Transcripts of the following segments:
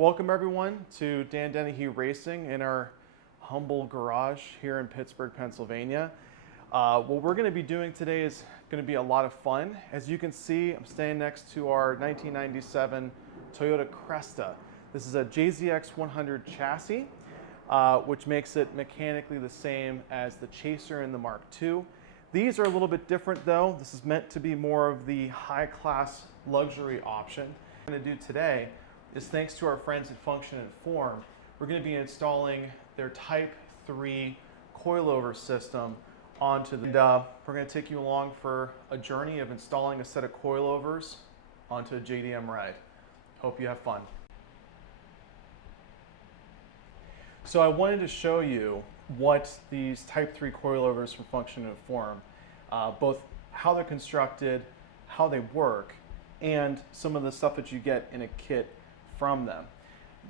Welcome everyone to Dan Dennehy Racing in our humble garage here in Pittsburgh, Pennsylvania. What we're going to be doing today is going to be a lot of fun. As you can see, I'm standing next to our 1997 Toyota Cresta. This is a JZX-100 chassis, which makes it mechanically the same as the Chaser and the Mark II. These are a little bit different though. This is meant to be more of the high-class luxury option. What we're going to do today is, thanks to our friends at Function and Form, we're going to be installing their Type 3 coilover system onto the... we're going to take you along for a journey of installing a set of coilovers onto a JDM ride. Hope you have fun. So I wanted to show you what these Type 3 coilovers from Function and Form, both how they're constructed, how they work, and some of the stuff that you get in a kit from them.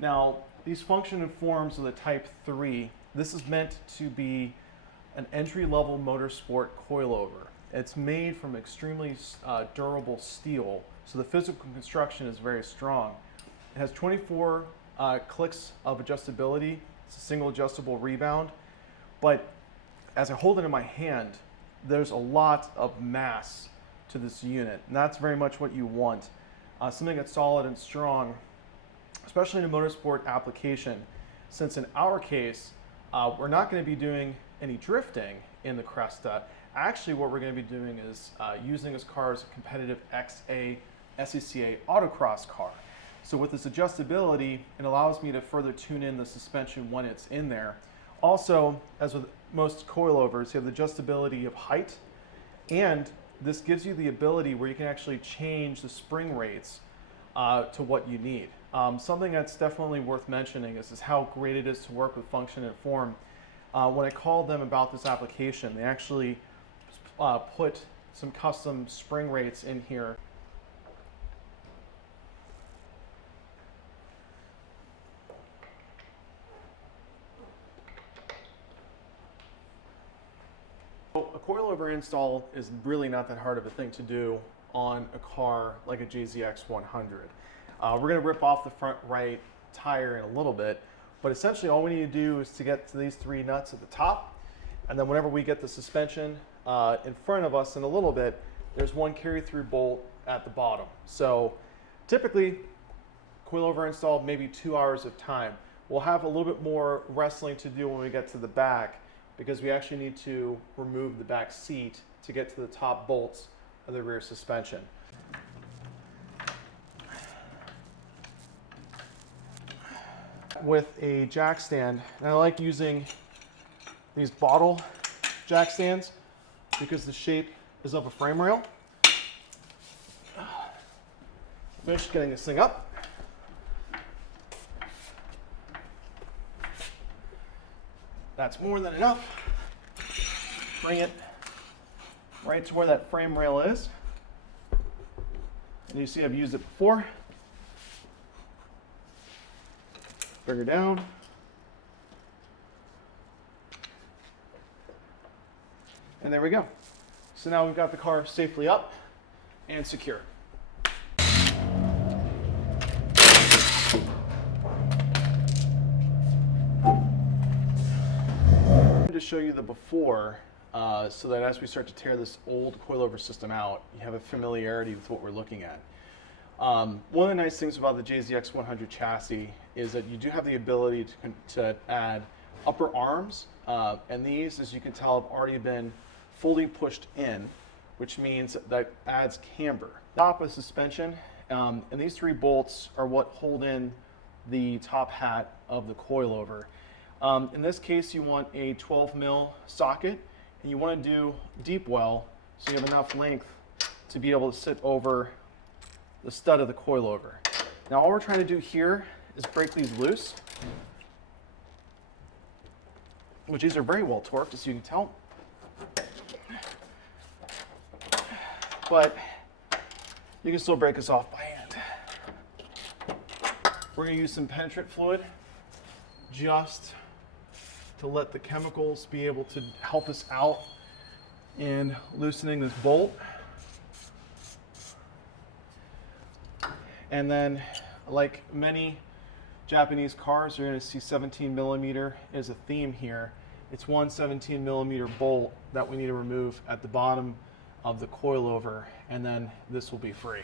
Now, these Function and Forms of the Type 3, this is meant to be an entry-level motorsport coilover. It's made from extremely durable steel, so the physical construction is very strong. It has 24 clicks of adjustability. It's a single adjustable rebound, but as I hold it in my hand, there's a lot of mass to this unit, and that's very much what you want. Something that's solid and strong, especially in a motorsport application, since in our case, we're not going to be doing any drifting in the Cresta. Actually, what we're going to be doing is using this car as a competitive XA SCCA autocross car. So with this adjustability, it allows me to further tune in the suspension when it's in there. Also, as with most coilovers, you have the adjustability of height, and this gives you the ability where you can actually change the spring rates to what you need. Something that's definitely worth mentioning is how great it is to work with Function and Form. When I called them about this application, they actually put some custom spring rates in here. A coilover install is really not that hard of a thing to do on a car like a JZX-100. We're going to rip off the front right tire in a little bit, but essentially all we need to do is to get to these three nuts at the top, and then whenever we get the suspension in front of us in a little bit, there's one carry-through bolt at the bottom. So typically, coilover install, maybe 2 hours of time. We'll have a little bit more wrestling to do when we get to the back, because we actually need to remove the back seat to get to the top bolts of the rear suspension. With a jack stand, and I like using these bottle jack stands because the shape is of a frame rail. Finish getting this thing up. That's more than enough. Bring it right to where that frame rail is. And you see I've used it before. Bring her down. And there we go. So now we've got the car safely up and secure. To show you the before, so that as we start to tear this old coilover system out, you have a familiarity with what we're looking at. One of the nice things about the JZX-100 chassis is that you do have the ability to add upper arms, and these, as you can tell, have already been fully pushed in, which means that adds camber. Top of suspension, and these three bolts are what hold in the top hat of the coilover. In this case, you want a 12 mil socket, and you want to do deep well so you have enough length to be able to sit over the stud of the coilover. Now all we're trying to do here is break these loose, which these are very well torqued, as you can tell. But you can still break this off by hand. We're going to use some penetrant fluid just to let the chemicals be able to help us out in loosening this bolt. And then, like many Japanese cars, you're going to see 17mm is a theme here. It's one 17mm bolt that we need to remove at the bottom of the coilover, and then this will be free.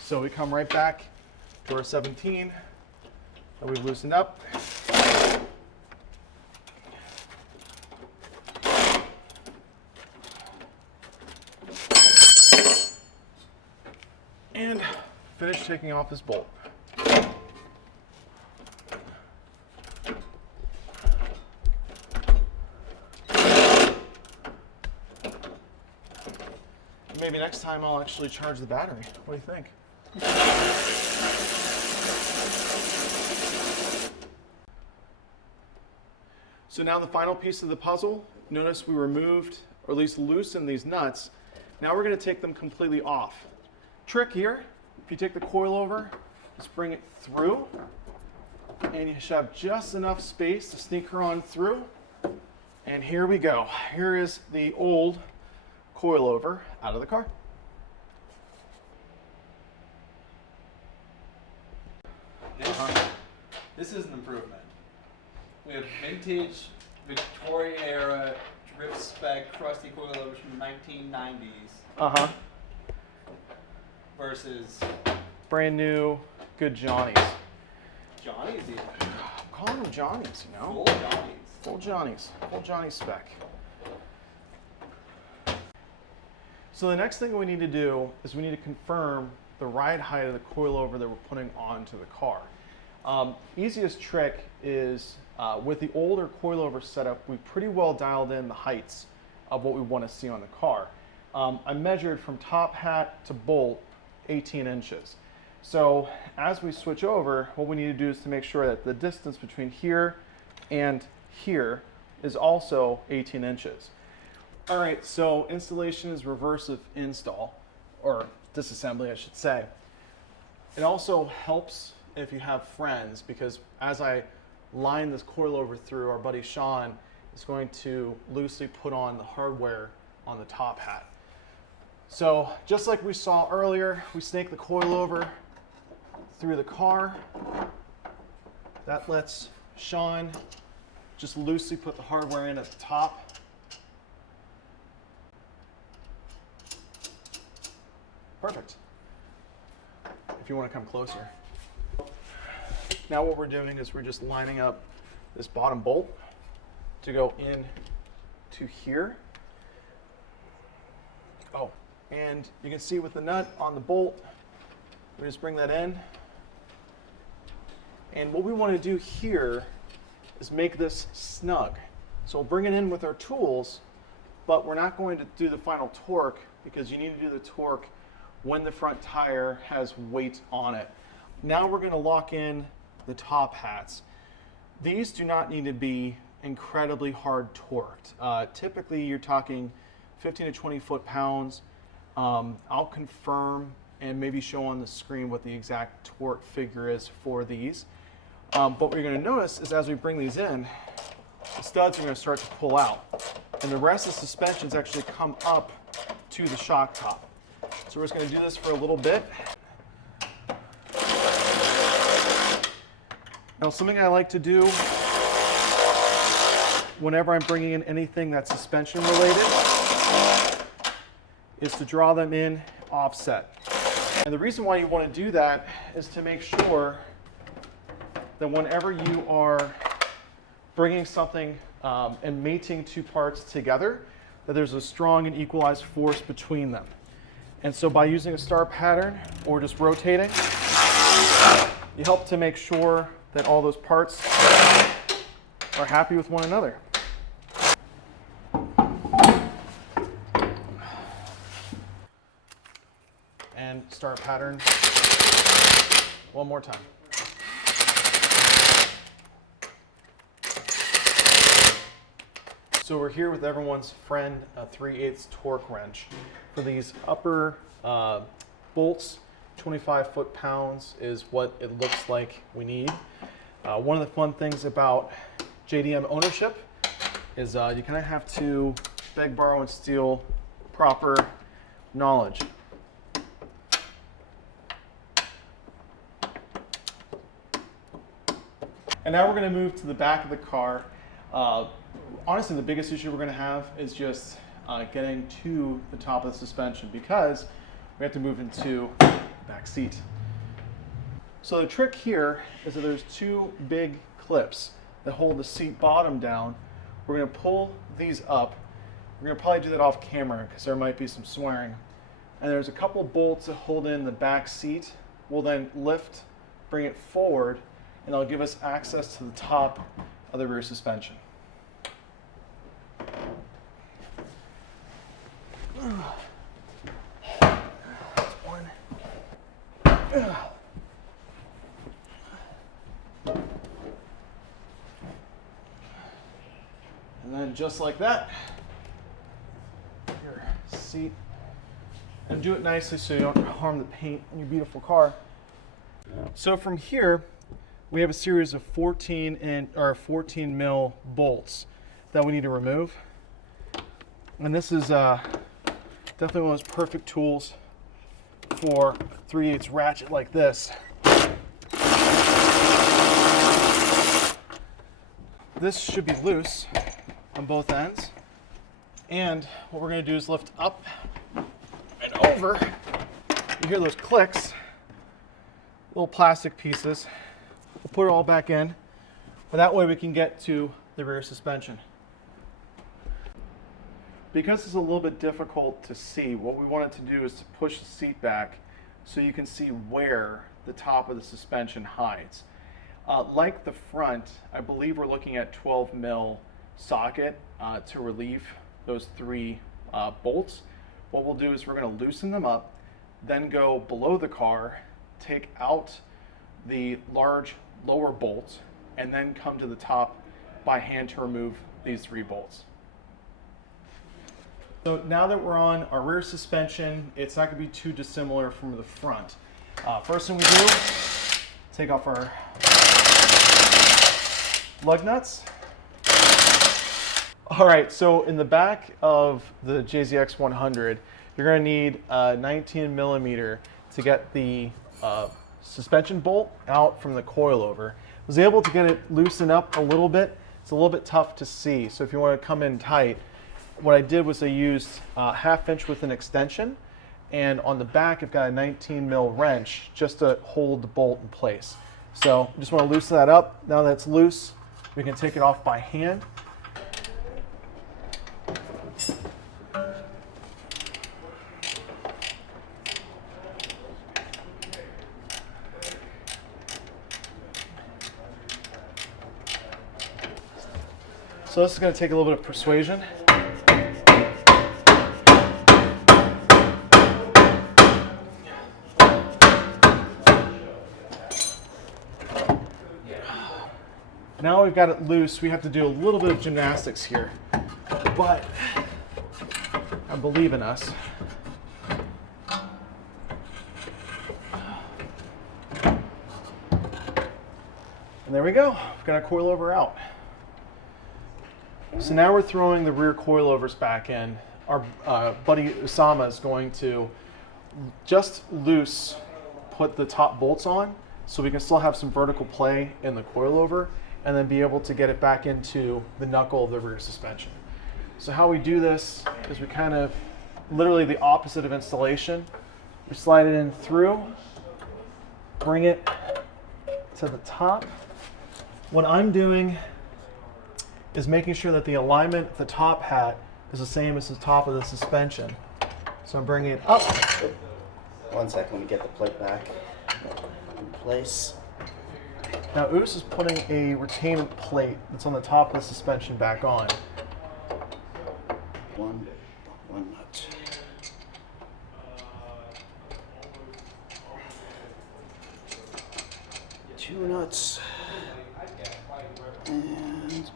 So we come right back to our 17 that we've loosened up. And finish taking off this bolt. Maybe next time I'll actually charge the battery. What do you think? So now the final piece of the puzzle, notice we removed, or at least loosened these nuts. Now we're going to take them completely off. Trick here, if you take the coilover, just bring it through, and you should have just enough space to sneak her on through. And here we go. Here is the old coilover out of the car. This is an improvement. We have vintage, Victorian era, drip spec, crusty coilovers from the 1990s. Versus brand new, good Johnnies. Johnnies even. I'm calling them Johnnies, you know? Full Johnnies. Full Johnnies. Full Johnny spec. So the next thing we need to do is we need to confirm the ride height of the coilover that we're putting onto the car. Easiest trick is with the older coilover setup, we pretty well dialed in the heights of what we want to see on the car. I measured from top hat to bolt 18 inches. So as we switch over, what we need to do is to make sure that the distance between here and here is also 18 inches. All right, so installation is reverse of install, or disassembly, I should say. It also helps if you have friends, because as I line this coilover through, our buddy Sean is going to loosely put on the hardware on the top hat. So just like we saw earlier, we snake the coilover through the car. That lets Sean just loosely put the hardware in at the top. Perfect. If you want to come closer. Now what we're doing is we're just lining up this bottom bolt to go in to here. Oh, and you can see with the nut on the bolt, we just bring that in. And what we want to do here is make this snug. So we'll bring it in with our tools, but we're not going to do the final torque because you need to do the torque when the front tire has weight on it. Now we're going to lock in the top hats. These do not need to be incredibly hard torqued. Typically you're talking 15 to 20 foot-pounds. I'll confirm and maybe show on the screen what the exact torque figure is for these. But what you're going to notice is as we bring these in, the studs are going to start to pull out. And the rest of the suspensions actually come up to the shock top. So we're just going to do this for a little bit. Now something I like to do whenever I'm bringing in anything that's suspension related is to draw them in offset. And the reason why you want to do that is to make sure that whenever you are bringing something and mating two parts together, that there's a strong and equalized force between them. And so by using a star pattern or just rotating, you help to make sure that all those parts are happy with one another. And star pattern one more time. So we're here with everyone's friend, a 3/8 torque wrench. For these upper bolts, 25 foot-pounds is what it looks like we need. One of the fun things about JDM ownership is you kind of have to beg, borrow, and steal proper knowledge. And now we're going to move to the back of the car. Honestly, the biggest issue we're going to have is just getting to the top of the suspension because we have to move into the back seat. So the trick here is that there's two big clips that hold the seat bottom down. We're going to pull these up. We're going to probably do that off camera because there might be some swearing. And there's a couple bolts that hold in the back seat. We'll then lift, bring it forward, and that'll give us access to the top of the rear suspension. And then just like that, your seat, and do it nicely so you don't harm the paint in your beautiful car. So from here, we have a series of 14 mil bolts that we need to remove. And this is definitely one of those perfect tools for 3/8 ratchet like this. This should be loose on both ends. And what we're going to do is lift up and over. You hear those clicks, little plastic pieces. We'll put it all back in, but that way we can get to the rear suspension. Because it's a little bit difficult to see, what we wanted to do is to push the seat back so you can see where the top of the suspension hides. Like the front, I believe we're looking at 12 mil socket to relieve those three bolts. What we'll do is we're going to loosen them up, then go below the car, take out the large lower bolts, and then come to the top by hand to remove these three bolts. So now that we're on our rear suspension, it's not going to be too dissimilar from the front. First thing we do, take off our lug nuts. All right, so in the back of the JZX-100, you're going to need a 19 millimeter to get the suspension bolt out from the coilover. I was able to get it loosened up a little bit. It's a little bit tough to see, so if you want to come in tight, what I did was I used a 1/2 inch with an extension, and on the back I've got a 19 mil wrench just to hold the bolt in place. So I just want to loosen that up. Now that it's loose, we can take it off by hand. So this is going to take a little bit of persuasion. Now we've got it loose, we have to do a little bit of gymnastics here, but I believe in us. And there we go, we've got our coilover out. So now we're throwing the rear coilovers back in. Our buddy Usama is going to just loose put the top bolts on so we can still have some vertical play in the coilover and then be able to get it back into the knuckle of the rear suspension. So how we do this is we kind of, literally the opposite of installation. We slide it in through, bring it to the top. What I'm doing is making sure that the alignment of the top hat is the same as the top of the suspension. So I'm bringing it up. 1 second, let me get the plate back in place. Now Us is putting a retainment plate that's on the top of the suspension back on. One nut. Two nuts. And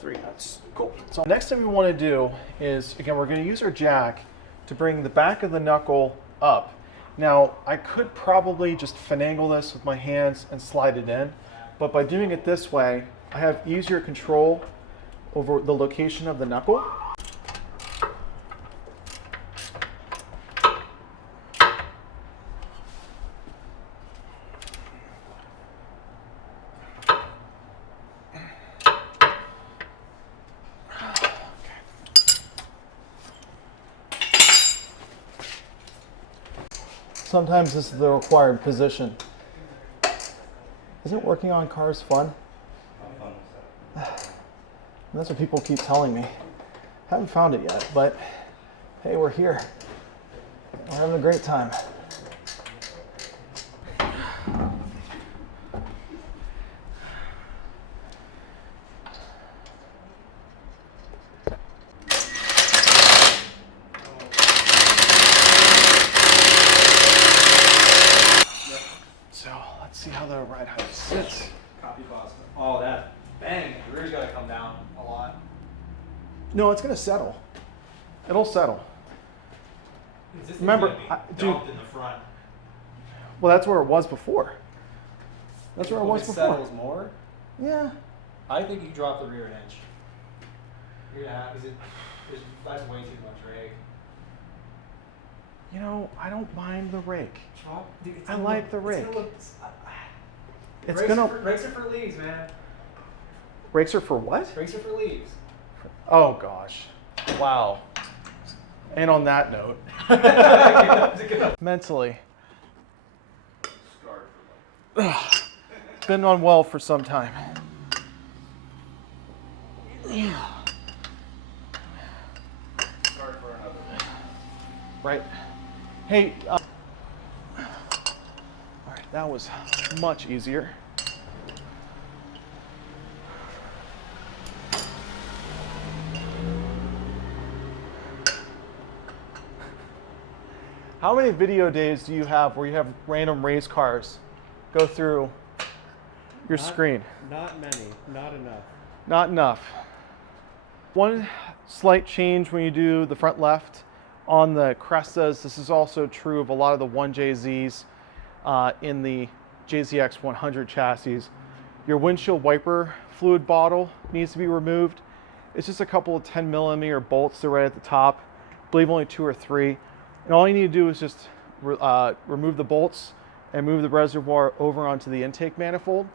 3 nuts. Cool. So next thing we want to do is, again, we're going to use our jack to bring the back of the knuckle up. Now, I could probably just finagle this with my hands and slide it in, but by doing it this way, I have easier control over the location of the knuckle. Sometimes this is the required position. Isn't working on cars fun? That's what people keep telling me. Haven't found it yet, but hey, we're here. We're having a great time. So let's see how the ride height sits. Copy boss. Oh, that bang! The rear's gotta come down a lot. No, it's gonna settle. It'll settle. Is this Remember, dude. dumped in the front? Well, that's where it was before. That's where it was It before. settles more. Yeah. I think you drop the rear an inch. You're gonna have, because that's way too much rake. You know, I don't mind the rake. Dude, I like the rake. It's Rakes gonna. rakes are for leaves, man. Rakes are for what? Rakes are for leaves. Oh gosh. Wow. And on that note, mentally, been unwell for some time. Right. Hey. All right, that was much easier. How many video days do you have where you have random race cars go through your screen? Not many, not enough. Not enough. One slight change when you do the front left on the Crestas, this is also true of a lot of the 1JZs in the JZX-100 chassis. Your windshield wiper fluid bottle needs to be removed. It's just a couple of 10mm bolts that are right at the top. I believe only 2 or 3. And all you need to do is just remove the bolts and move the reservoir over onto the intake manifold.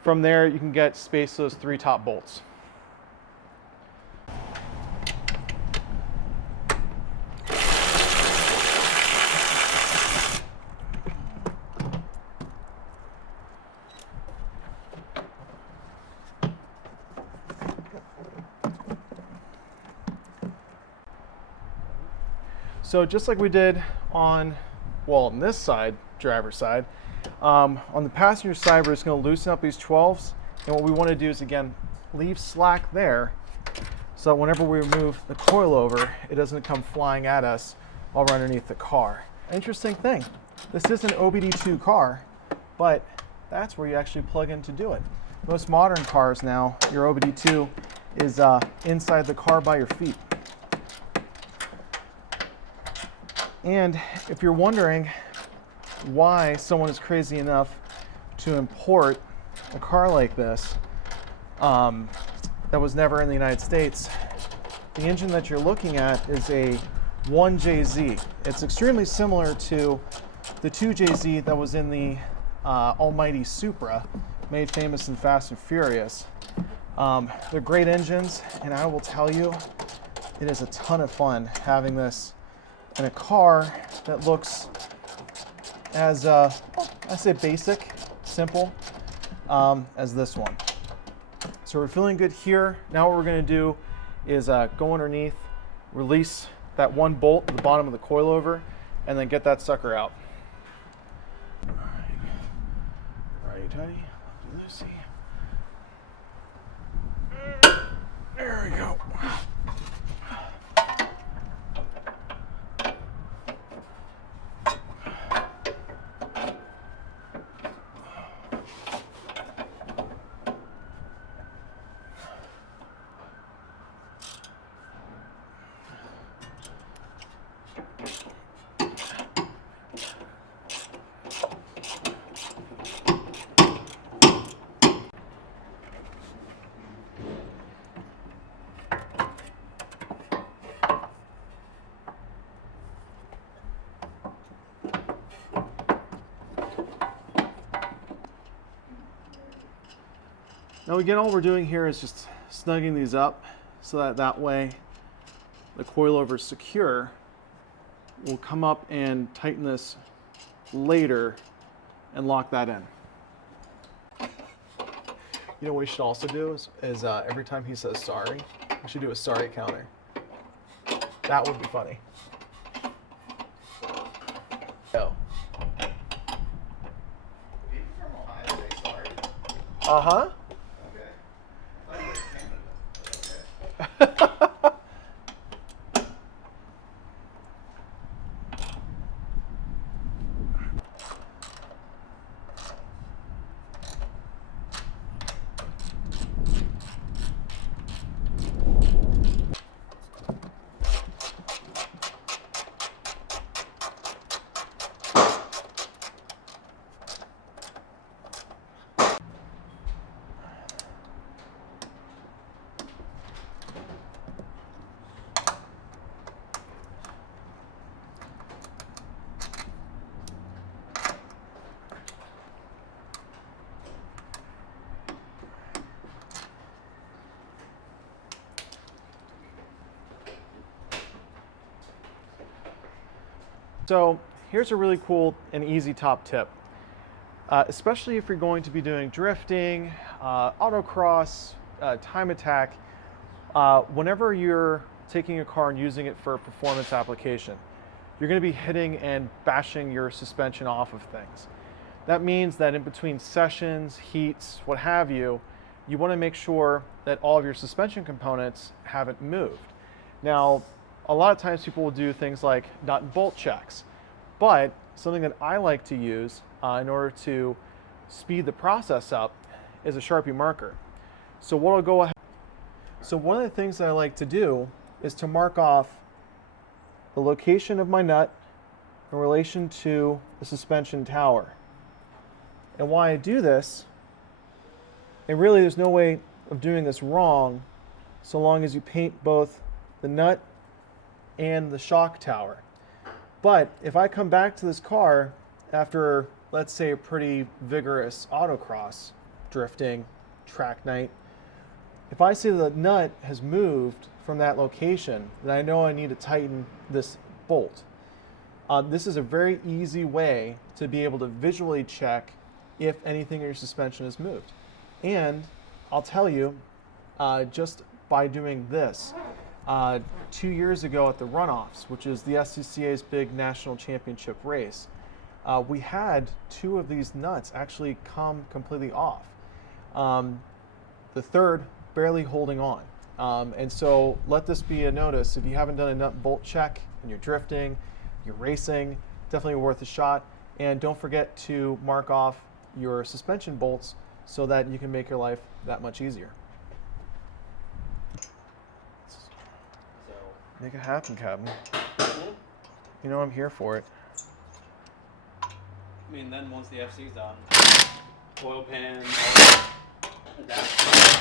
From there, you can get space those 3 top bolts. So just like we did on, well, on this side, driver's side, on the passenger side, we're just going to loosen up these 12s. And what we want to do is, again, leave slack there so that whenever we remove the coilover, it doesn't come flying at us while we're underneath the car. Interesting thing, this is an OBD2 car, but that's where you actually plug in to do it. Most modern cars now, your OBD2 is inside the car by your feet. And if you're wondering why someone is crazy enough to import a car like this that was never in the United States, the engine that you're looking at is a 1JZ. It's extremely similar to the 2JZ that was in the almighty Supra, made famous in Fast and Furious. They're great engines, and I will tell you, it is a ton of fun having this in a car that looks as, I say basic, simple, as this one. So we're feeling good here. Now what we're gonna do is go underneath, release that one bolt at the bottom of the coilover, and then get that sucker out. All right, Teddy, Lucy. There we go. Now again, all we're doing here is just snugging these up so that way the coilover is secure. We'll come up and tighten this later and lock that in. You know what we should also do is every time he says sorry, we should do a sorry counter. That would be funny. Go. People from Ohio say sorry. Uh-huh. Okay. I thought you were Canada. Okay. So here's a really cool and easy top tip, especially if you're going to be doing drifting, autocross, time attack. Whenever you're taking a car and using it for a performance application, you're going to be hitting and bashing your suspension off of things. That means that in between sessions, heats, what have you, you want to make sure that all of your suspension components haven't moved. Now, a lot of times people will do things like nut and bolt checks, but something that I like to use in order to speed the process up is a Sharpie marker. So what I'll go ahead. So one of the things that I like to do is to mark off the location of my nut in relation to the suspension tower. And why I do this, and really there's no way of doing this wrong so long as you paint both the nut and the shock tower. But if I come back to this car after, let's say, a pretty vigorous autocross, drifting, track night, if I see the nut has moved from that location, then I know I need to tighten this bolt. This is a very easy way to be able to visually check if anything in your suspension has moved. And I'll tell you, just by doing this, 2 years ago at the runoffs, which is the SCCA's big national championship race, we had 2 of these nuts actually come completely off. The third barely holding on. And so let this be a notice. If you haven't done a nut and bolt check and you're drifting, you're racing, definitely worth a shot. And don't forget to mark off your suspension bolts so that you can make your life that much easier. Make it happen, Captain. You know I'm here for it. I mean, then once the FC's done, oil pan,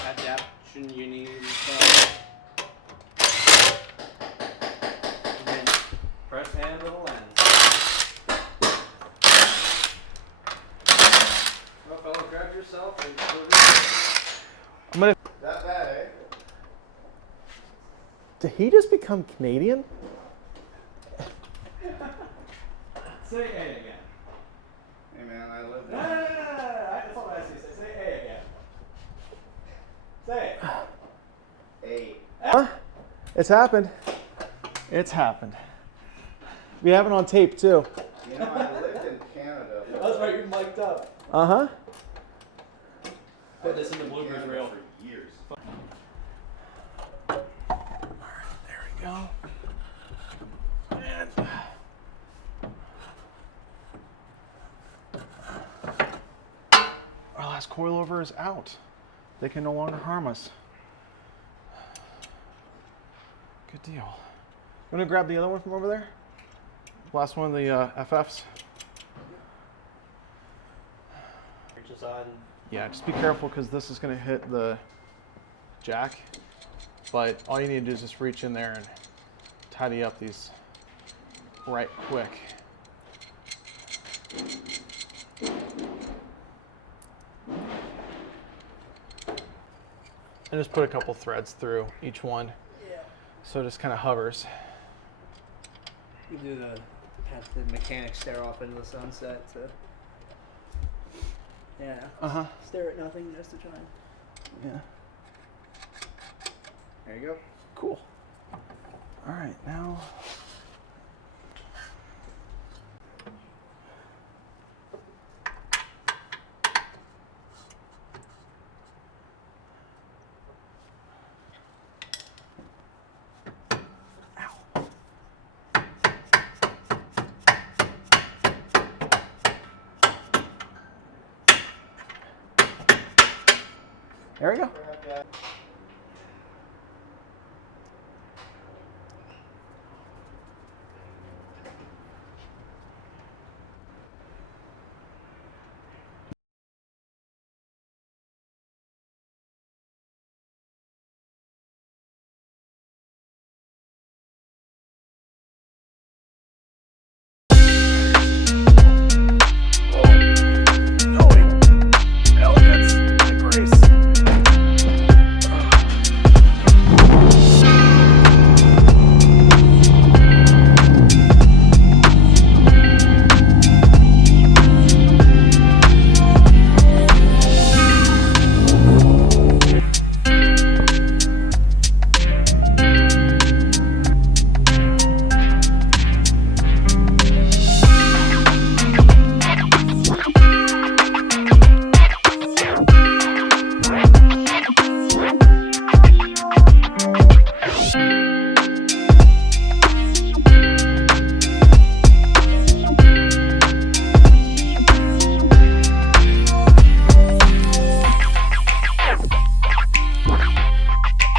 adaptation you need and stuff. And then press hand of the lens. Well, fella, grab yourself and I'm gonna. That bad, eh? Did he just become Canadian? say A again. Hey man, I live No. That's all I say. Say A again. Say it. A. Huh? It's happened. It's happened. We have it on tape too. You know, I lived in Canada. That's right, you're mic'd up. Uh-huh. Put this in the bloopers reel. For years. There we go. And our last coilover is out. They can no longer harm us. Good deal. I'm gonna grab the other one from over there. Last one of the FFs. Reach aside. Yeah, just be careful because this is going to hit the jack. But all you need to do is just reach in there and tidy up these right quick. And just put a couple threads through each one. Yeah. So it just kind of hovers. You do have the mechanics stare off into the sunset to. Yeah. Uh-huh. Stare at nothing just to try and. Yeah. There you go. Cool. All right, now. There we go.